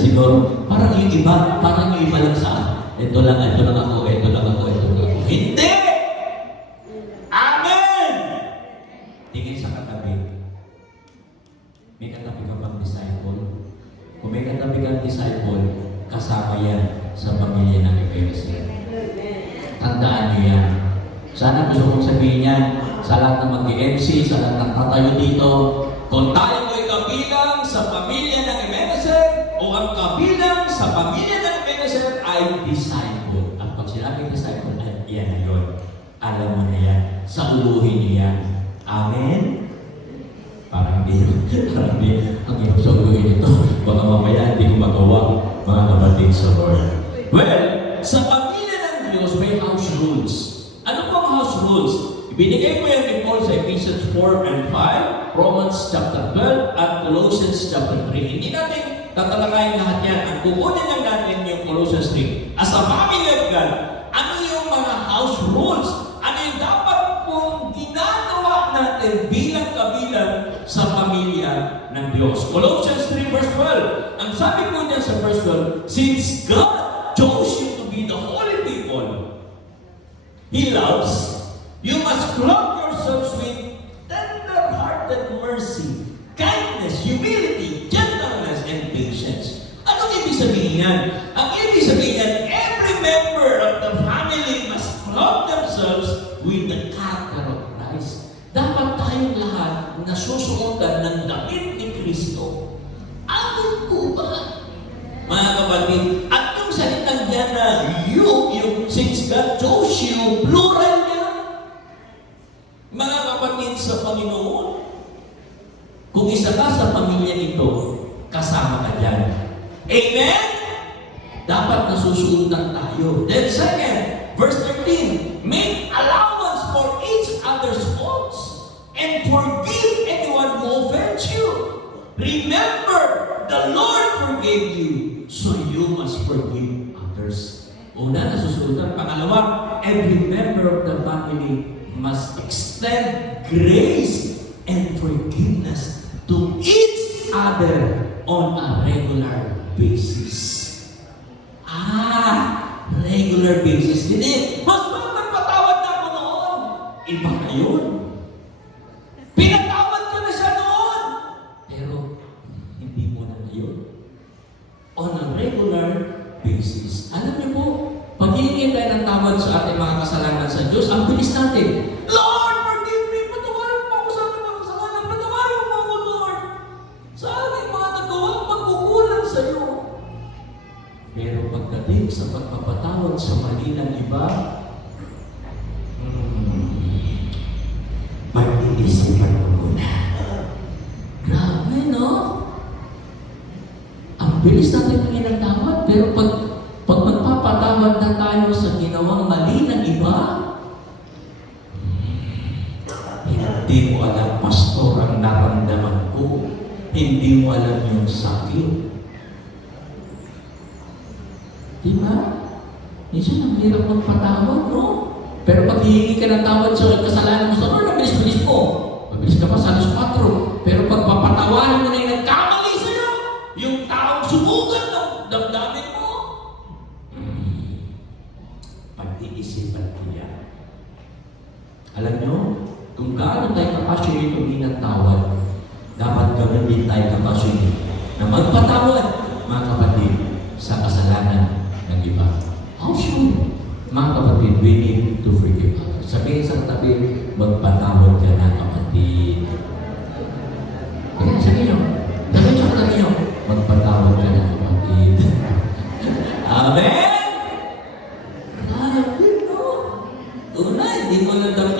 Siguro, parang yung iba lang sa akin. Ito lang ako. Hindi! Amen! Tingin sa katabi. May katabi ka bang disciple? Kung may katabi kang disciple, kasama yan sa pamilya ng Ebenezer. Tandaan niyo yan. Sana gusto kong sabihin yan sa lahat ng mag-MC, sa lahat ng tatayo dito. Kung tayo mo'y kabilang sa pamilya ng Ebenezer o ang kabilang sa pamilya ng Ebenezer ay disciple. At pag sinabing disciple, ay yan na yun. Alam mo na yan. Sa uluhin niyo yan. Amen? Parang hindi. Ang hirap sa uluhin ito. Baka mamaya hindi ko magawa, mga kapatid sa Lord. Well, sa pamilya ng Diyos may house rules. Ano po ang house rules? Ibinigay ko yan ni Paul sa Ephesians 4 and 5, Romans chapter 12, at Colossians chapter 3. Hindi natin tatalakayin lahat yan. Ang kukunin lang natin yung Colossians 3. As a family of God, ano yung mga house rules? Ano yung dapat pong ginagawa natin bilang kabilang sa pamilya ng Diyos? Colossians 3 verse 12. Ang sabi ko niya sa verse 12, since God chose you to be the holy people He loves, you must clothe yourselves with tender-hearted mercy, kindness, humility, gentleness, and patience. Anong ibig sabihin yan? Ang ibig sabihin yan, every member of the family must clothe themselves with the character of Christ. Dapat tayong lahat nasusuotan ng damit ni Kristo. Amin po ba? Mga kapatid, at yung salitang yan na yung since God chose you, plural yan. Mga kapatid sa Panginoon, kung isa ka sa pamilya ito, kasama ka dyan. Amen? Dapat nasusundan tayo. Then second, verse 13, make allowance for each other's faults and forgive anyone who offends you. Remember, the Lord forgave you, so you must forgive others. Una, nasusundan. Pangalawa, every member of the family must extend grace and forgiveness to each other on a regular basis. Regular basis. Hindi, mas magpatawad na ako noon. Iba na yun. Pinatawad ko na siya noon. Pero, hindi mo na yun. On a regular basis. Alam niyo po, pag hihingi tayo ng tawad sa ating mga kasalanan sa Diyos, ang bilis natin. Lord, forgive me! Patawarin mo ako sa aking mga kasalanan. Patawarin mo ako, Lord! Sa aking mga nagawang pagkukulang sa iyo. Pero pagdating sa pagpapatawad sa mali ng iba, pag-iisipan mo muna. Grabe, no? Ang bilis natin ng inatawad, pero pag magpapatawad na tayo sa ginawang mali ng iba, hindi mo alam, pastor, ang naramdaman ko. Hindi mo alam yung sakit. Diba? Minsan ang hirap magpatawad, no? Pero pag hihingi ka ng tawad sa kasalanan mo sa Lord, mabilis-bilis mo. Mabilis ka pa sa alas 4. Pero pag papatawarin mo na yung nagkamali sa'yo, yung taong sumugat ng damdamin mo, pag-iisipan ko yan. Alam nyo, kung gaano tayo kapasyon humingi ng tawad, dapat gawin din tayo kapasyon na magpatawad, mga kapatid, sa kasalanan ng iba. How sure? Mga kapatid, we need to forgive others. Sabihin sa katabi, magpatawad ka na, kapatid. Kaya sabihin nyo,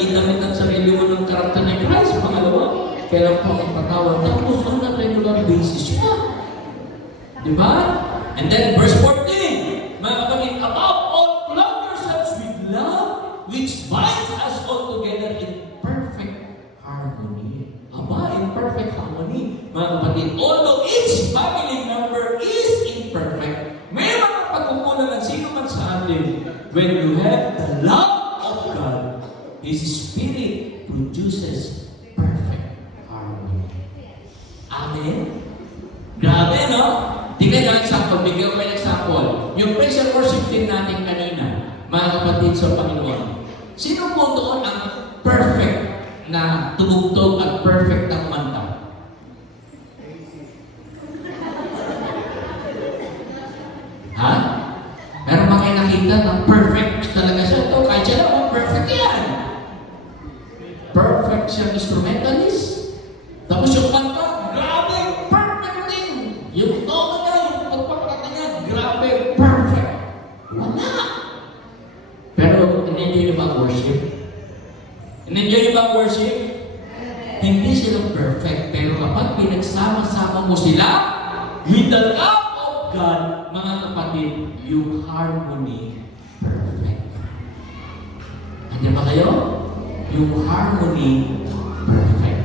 idamit ang sarili mo ng karakter ni Christ. Pangalawa, kailan po ang patawad. Tapos, on a regular basis siya. Di ba? And then, verse 14, mga kapatid, above all, clothe yourselves with love, which binds us all together in perfect harmony. Aba, in perfect harmony. Mga kapatid, although each family member is imperfect, may mga pagkukulang ng sino man sa atin. When you have the love of God, His Spirit produces perfect harmony. Amen? Grabe, no? Tingnan nyo ang example. Bigyan ko kayo ng example. Yung praise and worship team natin kanina, mga kapatid sa Panginoon. Sino po doon ang perfect na tumugtog at perfect na kumanta? Ha? Meron ba kayo nakita na perfect talaga siya? Ito, kahit siya lang, perfect yan. Perfect siya instrumentalist. Tapos yung kanta, grabe, perfect din. Yung tono niya, yung pagpapakata niya, grabe, perfect. Wala. Pero, in-enjoy niyo ba ang worship? In-enjoy niyo ba ang worship? Hindi sila perfect. Pero kapag pinagsama-sama mo sila, with the love of God, mga kapatid, yung harmony, perfect. Andiyan ba kayo? Yung harmony, perfect.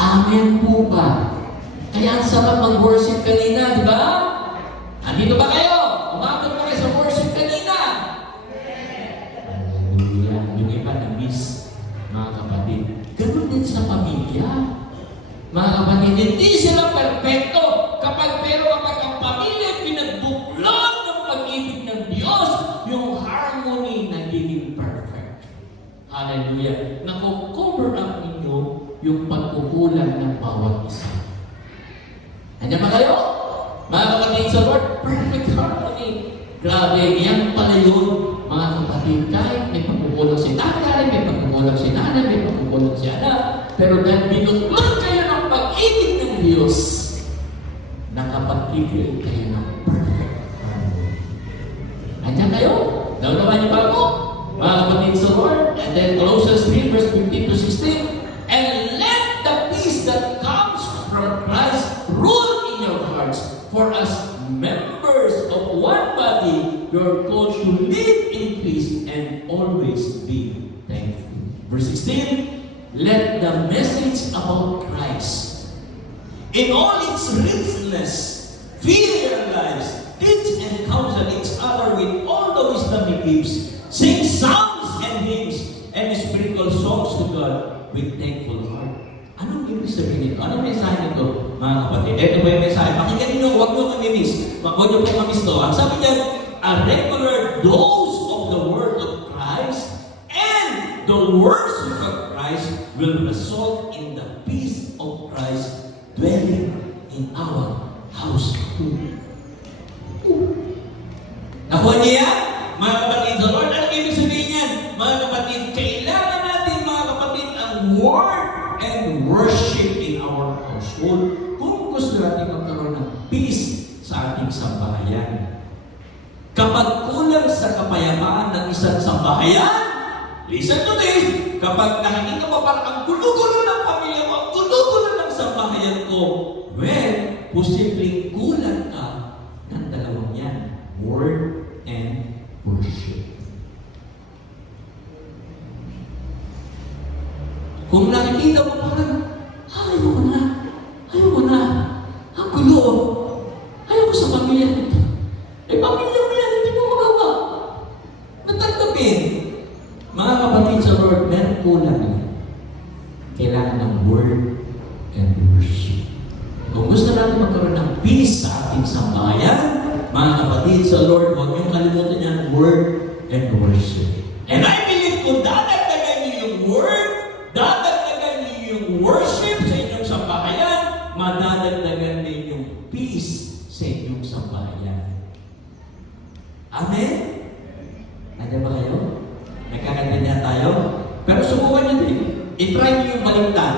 Amen po ba? Kaya ang sarap mag-worship kanina, di ba? Andito ba kayo? Umabot ba kayo sa worship kanina? Hallelujah. Yung iba na-miss, mga kapatid. Ganun din sa pamilya. Mga kapatid, hindi sila perfecto. Pero kapag ang pamilya pinagbuklod ng pag-ibig ng Diyos, yung harmony nagiging perfect. Hallelujah. Nako-cover up ninyo yung pagkukulang ng bawat isa. Andiyan ba kayo? Mga kapatid sa Lord, perfect harmony. Grabe, yan pala yun, mga kapatid. Kahit may pagkukulang si tatay, may pagkukulang si nanay, may pagkukulang si anak, pero dahil binuklod kayo ng pag-ibig ng Diyos, nakapag-ibig kayo ng perfect harmony. Andiyan kayo? Naunawa niyo ba ako? Mga kapatid sa Lord, and then Colossians 3, verse 15 to 16, and let the peace that comes from Christ rule in your hearts, for as members of one body, you're called to live in peace and always be thankful. Verse 16, let the message about Christ, in all its richness, fill your lives, teach and counsel each other with all the wisdom He gives. Sing psalms and hymns and spiritual songs to God with thankful heart. Anong ibig sabihin nito? Anong mensahe nito, mga kapatid? Ito ba yung mensahe? Pakinggan ninyo, huwag nyo mamimiss. Huwag nyo po mamiss to. Ang sabi niya, a regular dose of the Word of Christ and the worship of Christ will result in the peace of Christ dwelling in our household. Nakuha niya yan? Mga kapatid sa Lord, anong ibig sabihin yan? Mga kapatid, kailangan natin, mga kapatid, ang Word and worship in our household. Kung gusto natin magkaroon ng peace sa ating sambahayan. Kapag kulang sa kapayapaan ng isang sambahayan, listen to this, kapag nakikita mo parang ang gulo-gulo ng pamilya mo, ang gulo-gulo ng sambahayan ko, well, posibleng kulang ka ng dalawang yan, Word and worship. Kung nakikita mo parang, ayoko na, ang gulo, ayoko sa pamilya nito. Pamilya mo yan, hindi mo magawa. Natagtapin. Mga kapatid sa Lord, meron kulang. Kailangan ng Word and worship. Kung gusto natin magkaroon ng peace sa ating sambahayan, mga kapatid sa Lord, huwag niyong kalimutan yan, Word and worship. And I believe kung dadagdagan niyo yung Word, dadagdagan niyo yung worship sa inyong sambahayan, madadagdagan din yung peace sa inyong sambahayan. Amen? Nandiyan ba kayo? Nagkakaintindihan tayo? Pero subukan niyo din. I-try niyo yung baliktad.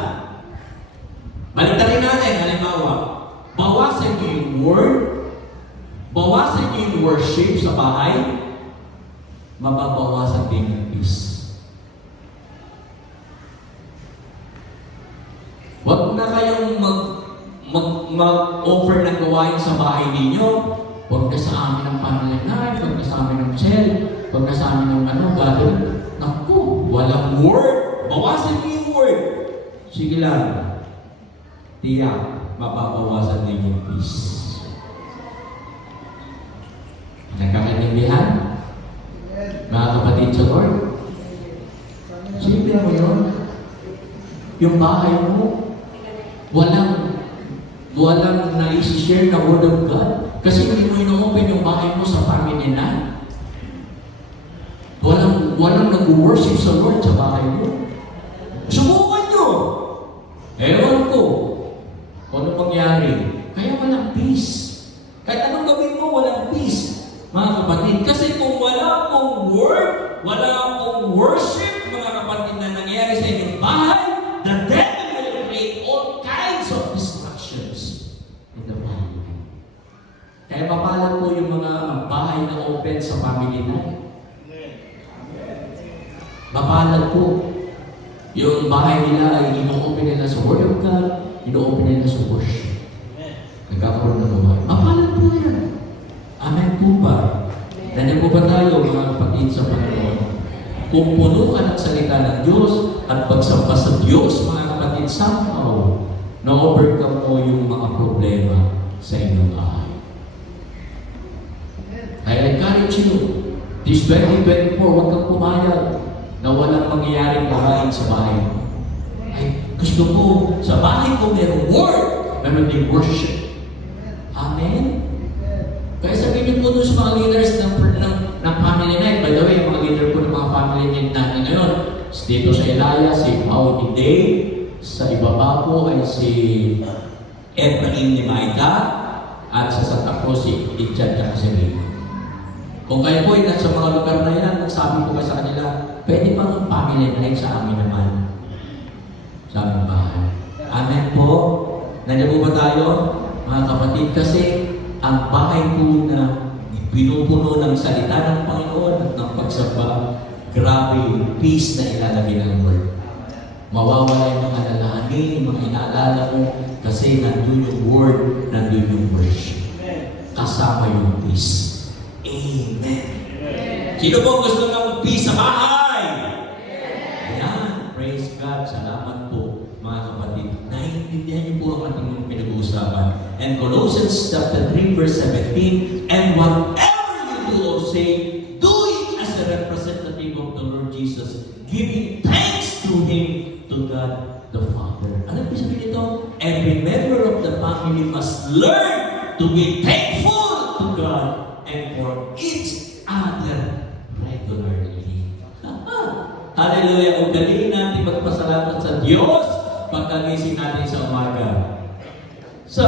Baliktarin natin, halimbawa, bawasan niyo yung Word, bawasan niyo yung worship sa bahay, mababawasan din yung peace. Huwag na kayong mag-offer ng gawain sa bahay ninyo. Huwag na sa amin ng family night, huwag na sa amin ng cell, huwag na sa amin ng gathering. Naku, walang word. Bawasan niyo yung word. Sige lang. Tiyak, mapapawasan din yung peace. Nagkakaintindihan? Mga kapatid sa Lord? Sipin mo yun. Yung bahay mo, walang na-share na word of God. Kasi hindi mo ino-open yung bahay mo sa family na. Walang nag-worship sa Lord sa bahay mo. Subukan nyo! Ewan ko kung ano pangyari. Kaya walang peace. Kahit anong gawin mo, walang peace. Mga kapatid, kasi kung wala pong word, wala pong worship, mga kapatid, na nangyayari sa inyong bahay, the devil will create all kinds of distractions in the family. Kaya mapalan po yung mga bahay na open sa family night. Mapalan po. Yung bahay nila ay ino-open nila sa Word of God, ino-open nila sa worship. Nagkakaroon ng bahay. Mapalan po yan. Amen po ba? Nandiyan po ba tayo, mga kapatid sa Panginoon? Kung puno ka ng salita ng Diyos at pagsampa sa Diyos, mga kapatid, somehow, na-overcome mo yung mga problema sa inyong bahay. I encourage you, this 2024, huwag kang pumayag na walang mangyayaring gawain sa bahay mo. Ay, gusto ko, sa bahay ko mayroong word, meron din worship. Amen? Kaya sabihin niyo po doon sa mga leaders ng family night. By the way, mga leader po ng mga family night natin ngayon, dito sa Ilaya, si Paul Day, sa ibaba po ay si Efraim ni Maika, at sa Santa Cruz si Richard Cacaseri. Kung kayo po ay nasa mga lugar na yan, nagsabi po kayo sa kanila, pwede bang family night sa amin naman? Sa aming bahay. Amen po. Nandiyan po ba tayo, mga kapatid? Kasi ang bahay po na pinupuno ng salita ng Panginoon at ng pagsamba, grabe yung peace na ilalagay ng Lord. Mawawala yung mga alalahanin, yung mga inaalala mo, kasi nandun yung word, nandun yung worship. Kasama yung peace. Amen. Sino po gusto ng peace sa bahay? Ayan. Praise God. Salamat po, mga kapatid. Naiintindihan niyo po ang ating pinag-uusapan. And Colossians chapter 3 verse 17, and whatever you do or say, do it as a representative of the Lord Jesus, giving thanks to Him, to God the Father. Ano po sabihin nito? Every member of the family must learn to be thankful to God and for each other regularly. Hallelujah! Ugaliin natin magpasalamat sa Diyos pagkagising natin sa umaga. Sa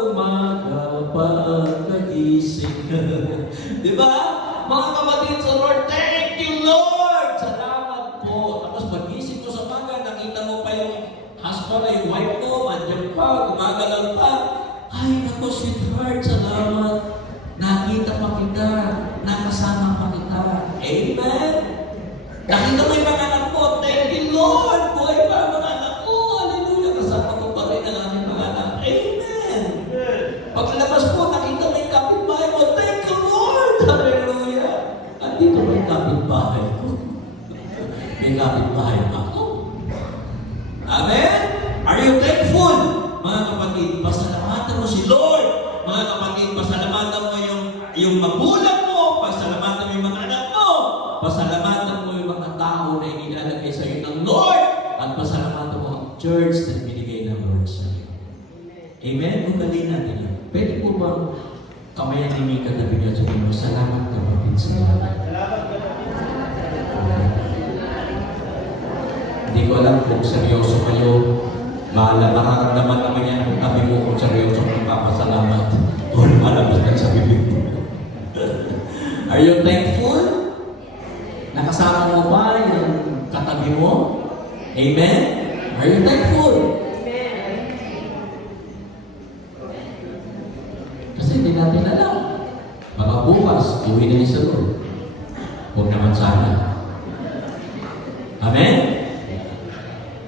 umaga pagkagising. Di ba? Mga kapatid sa Lord, thank you Lord! Salamat po. Tapos pagising mo sa umaga, nakita mo pa yung husband ay yung wife mo, andyan pa, gumagalaw pa. Ay, naku, sweetheart, salamat. Nakita pa kita, nakasama pa kita. Amen? Nakita mo yung mga anak mo, thank you Lord! Buhay pa ang mga anak ko. Hallelujah! Kasama ko pa rin ang aming mga anak. Amen! Paglabas po, nakita mo yung kapitbahay mo, thank you Lord! Hallelujah! Andito mo yung kapitbahay ko. May kapitbahay ako. Amen? Are you thankful? Mga kapatid, pasalamatan mo si Lord. Mga kapatid, pasalamatan mo yung magulang mo, pasalamatan mo yung mga anak mo, pasalamatan mo yung mga tao na inilalagay sa iyo ng Lord, at pasalamatan mo ang church na binigay ng Lord sa iyo. Amen? Ugaliin natin yun. Pwede po bang kamayan ninyo yung katabi niyo sa inyo? Salamat kapatid sa lahat. Hindi ko alam kung seryoso kayo. Makaramdaman naman yan kung tabi mo kung seryoso kung papasalamat o lumalabas ka sa bibig mo. Are you thankful? Nakasama mo ba yung katabi mo? Amen? Are you thankful? Kasi hindi natin alam. Baka bukas, uwi na niya sa Lord. Huwag naman sana. Amen?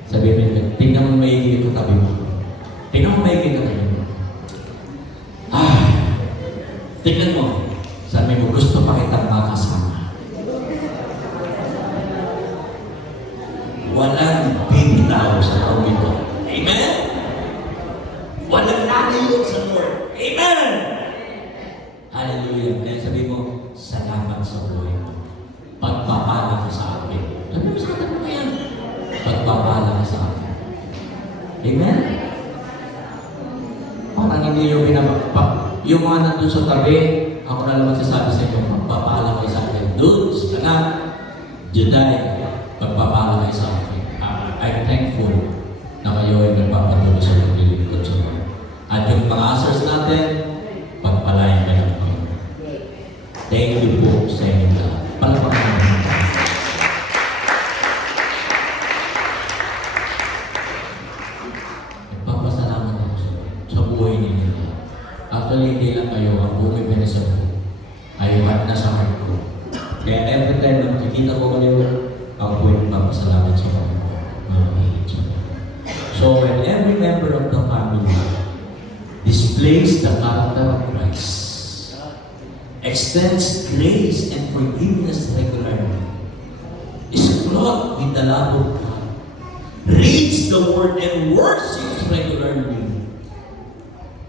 Sabi mo, tingnan mo maigi yung katabi mo. Tingnan mo maigi yung katabi mo. Tingnan mo. Sabi mo, gusto pa kitang makasama. Walang bibitaw sa tao ito. Amen? Walang lalayo sa Lord. Amen! Hallelujah. Kaya sabi mo, salamat sa buhay mo. Pagpapala ka sa akin. Sabi mo sa akin mo yan. Pagpapala ka sa akin. Amen? Parang hindi yung pinapagpap. Yung mga nandun sa tabi, ako na lang magsasabi sa inyo, magpapala kayo sa akin. Doon, sa anak, Juday, magpapala kayo sa akin. I'm thankful na kayo ay nagpapatuloy sa paglilingkod sa Lord. At yung mga answers natin, pagpalayan kayo ng Panginoon. Thank you po sa inyo lahat. Palapakang naman. Nagpapasalamat ako sa buhay ninyo. Actually, hindi lang kayo, ang buhay Venezuela ay nasa heart ko. Kaya every time na makikita ko kayo, ako po yung nagpapasalamat sa Panginoon. So when every member of the family displays the character of Christ, extends grace and forgiveness regularly, is clothed with the love of God, reads the Word and worships regularly,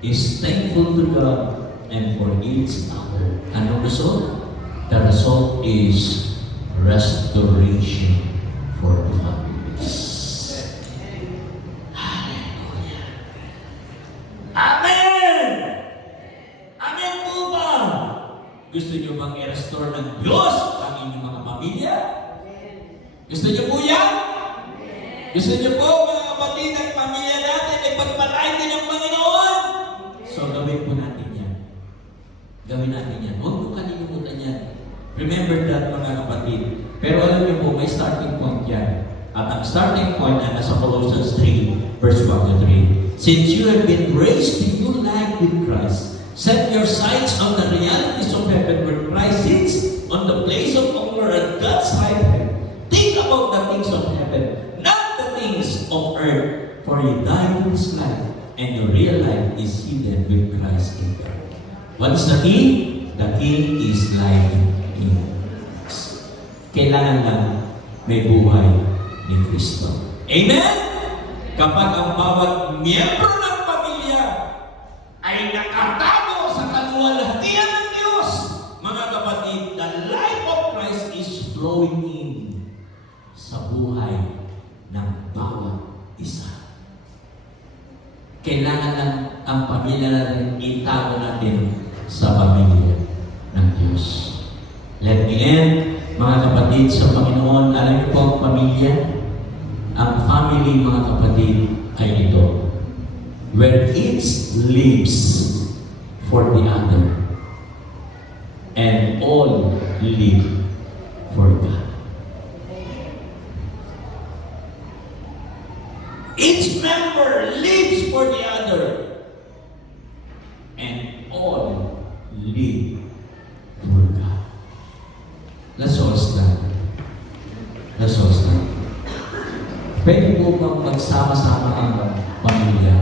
is thankful to God and forgives others. Anong result? The result is restoration for the families. Hallelujah. Amen! Amen po ba? Gusto niyo bang i-restore ng Diyos ang inyong mga pamilya? Gusto niyo po yan? Gusto niyo po mga kapatid at pamilya natin ay pagpalain din ng Panginoon? So gawin po natin yan. Gawin natin yan. Huwag mo kalimutan yan. Remember that mga kapatid. Pero alam niyo po, may starting point yan. At ang starting point ay nasa Colossians 3, verse 1 to 3. Since you have been raised to new life with Christ, set your sights on the realities of heaven where Christ sits on the place of honor at God's right hand. Think about the things of heaven, not the things of earth. For you died in this life, and your real life is hidden with Christ in God. What is the key? The key is life in Christ. Kailangan lang may buhay ni Kristo. Amen? Kapag ang bawat miyembro ng pamilya ay nakatago sa kaluwalhatian ng Diyos, mga kapatid, the life of Christ is flowing in sa buhay ng bawat isa. Kailangan lang ang pamilya natin itago natin sa pamilya ng Diyos. Let me end, mga kapatid, sa Panginoon. Alam niyo po ang pamilya? Ang family, mga kapatid, ay ito. Where each lives for the other and all live for God. Each member lives for the other and all live for God. Let's all stand. Let's all stand. Pwede po bang magsama-sama ang pamilya?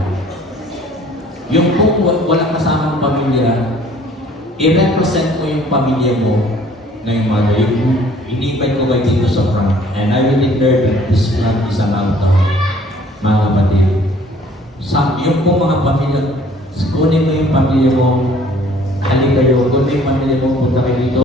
Yung kung walang kasamang pamilya, i-represent mo yung pamilya mo ngayong mga ini-invite ko kayo dito sa front. And I will declare that this front is an altar, mga kapatid. Yung po mga pamilya, kunin mo yung pamilya mo, halika kayo, kunin mo yung pamilya mo, punta kayo dito.